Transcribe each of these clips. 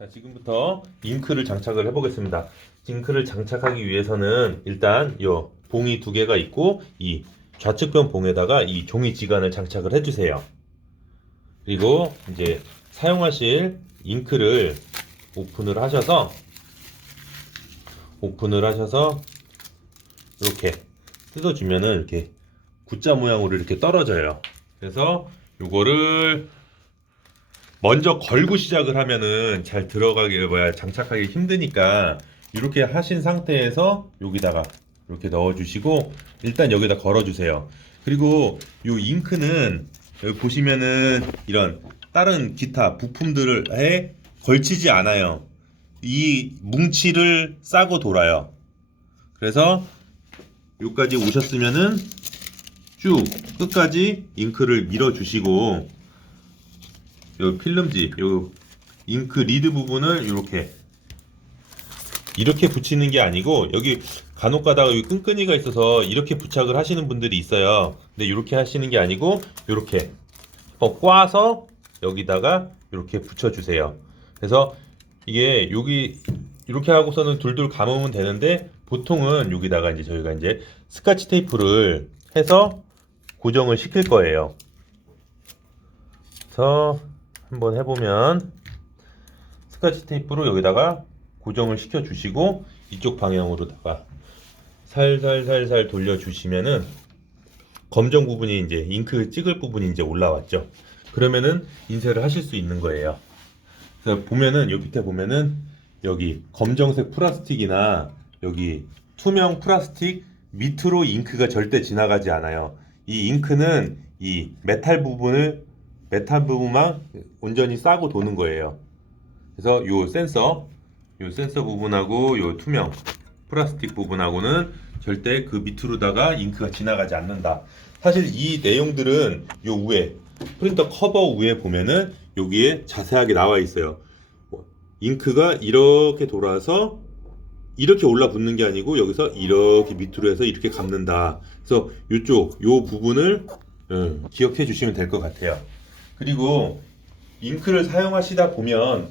자, 지금부터 잉크를 장착을 해보겠습니다. 잉크를 장착하기 위해서는 일단 요 봉이 두 개가 있고 이 좌측변 봉에다가 이 종이 지간을 장착을 해주세요. 그리고 이제 사용하실 잉크를 오픈을 하셔서 오픈을 하셔서 이렇게 뜯어주면은 이렇게 V자 모양으로 이렇게 떨어져요. 그래서 요거를 먼저 걸고 시작을 하면은 잘 들어가기 뭐야 장착하기 힘드니까 이렇게 하신 상태에서 여기다가 이렇게 넣어주시고 일단 여기다 걸어주세요. 그리고 요 잉크는 여기 보시면은 이런 다른 기타 부품들에 걸치지 않아요. 이 뭉치를 싸고 돌아요. 그래서 여기까지 오셨으면은 쭉 끝까지 잉크를 밀어주시고 요 필름지, 요 잉크 리드 부분을 이렇게 이렇게 붙이는 게 아니고 여기 간혹 가다가 여기 끈끈이가 있어서 이렇게 부착을 하시는 분들이 있어요. 근데 이렇게 하시는 게 아니고 이렇게 어, 꽈서 여기다가 이렇게 붙여주세요. 그래서 이게 여기 이렇게 하고서는 둘둘 감으면 되는데 보통은 여기다가 이제 저희가 이제 스카치 테이프를 해서 고정을 시킬 거예요. 그래서 한번 해보면 스카치 테이프로 여기다가 고정을 시켜 주시고 이쪽 방향으로다가 살살살살 돌려 주시면은 검정 부분이 이제 잉크 찍을 부분이 이제 올라왔죠. 그러면은 인쇄를 하실 수 있는 거예요. 그래서 보면은 여기 밑에 보면은 여기 검정색 플라스틱이나 여기 투명 플라스틱 밑으로 잉크가 절대 지나가지 않아요. 이 잉크는 이 메탈 부분을 메탈 부분만 온전히 싸고 도는 거예요. 그래서 요 센서, 요 센서 부분하고 요 투명 플라스틱 부분하고는 절대 그 밑으로다가 잉크가 지나가지 않는다. 사실 이 내용들은 요 위에 프린터 커버 위에 보면은 여기에 자세하게 나와 있어요. 뭐, 잉크가 이렇게 돌아서 이렇게 올라붙는 게 아니고 여기서 이렇게 밑으로 해서 이렇게 감는다. 그래서 이쪽 요 부분을 음, 기억해 주시면 될 것 같아요. 그리고 잉크를 사용하시다 보면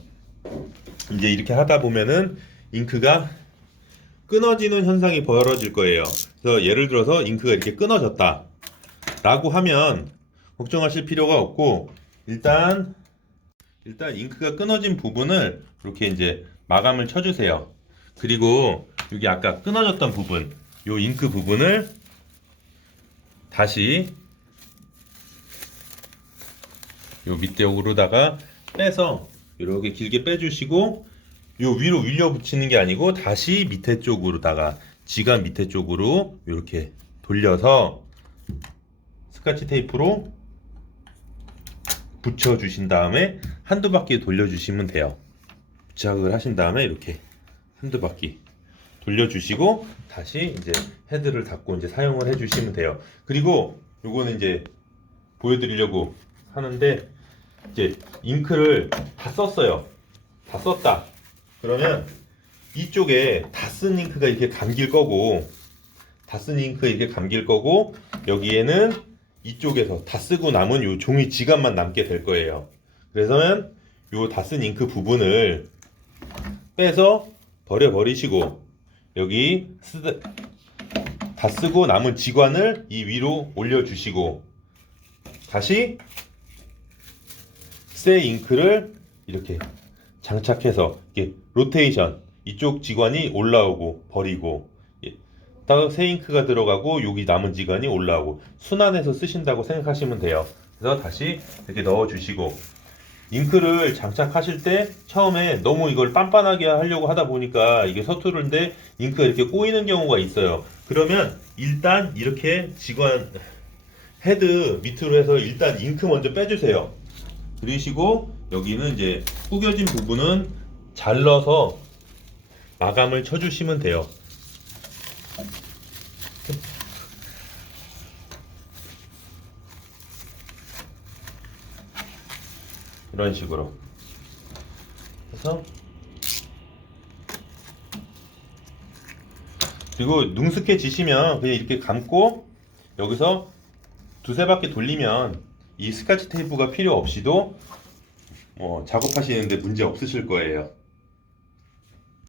이제 이렇게 하다 보면은 잉크가 끊어지는 현상이 벌어질 거예요. 그래서 예를 들어서 잉크가 이렇게 끊어졌다. 라고 하면 걱정하실 필요가 없고 일단 일단 잉크가 끊어진 부분을 이렇게 이제 마감을 쳐주세요. 그리고 여기 아까 끊어졌던 부분, 요 잉크 부분을 다시 요 밑에 쪽으로다가 빼서 이렇게 길게 빼주시고 요 위로 밀려 붙이는 게 아니고 다시 밑에 쪽으로다가 지간 밑에 쪽으로 이렇게 돌려서 스카치 테이프로 붙여 주신 다음에 한두 바퀴 돌려 주시면 돼요. 부착을 하신 다음에 이렇게 한두 바퀴 돌려주시고 다시 이제 헤드를 닫고 이제 사용을 해주시면 돼요. 그리고 요거는 이제 보여드리려고 하는데 이제 잉크를 다 썼어요. 다 썼다. 그러면 이쪽에 다 쓴 잉크가 이렇게 감길 거고 다 쓴 잉크 이렇게 감길 거고 여기에는 이쪽에서 다 쓰고 남은 요 종이 지갑만 남게 될 거예요. 그래서는 요 다 쓴 잉크 부분을 빼서 버려 버리시고 여기 쓰, 다 쓰고 남은 지관을 이 위로 올려주시고 다시 새 잉크를 이렇게 장착해서 이렇게 로테이션 이쪽 지관이 올라오고 버리고 예, 딱새 잉크가 들어가고 여기 남은 지관이 올라오고 순환해서 쓰신다고 생각하시면 돼요. 그래서 다시 이렇게 넣어주시고 잉크를 장착하실 때 처음에 너무 이걸 빤빤하게 하려고 하다 보니까 이게 서투른데 잉크가 이렇게 꼬이는 경우가 있어요. 그러면 일단 이렇게 지관 헤드 밑으로 해서 일단 잉크 먼저 빼주세요. 그러시고 여기는 이제 구겨진 부분은 잘라서 마감을 쳐주시면 돼요. 이런 식으로 해서 그리고 능숙해지시면 그냥 이렇게 감고 여기서 두세 바퀴 돌리면 이 스카치 테이프가 필요 없이도 뭐 작업하시는데 문제 없으실 거예요.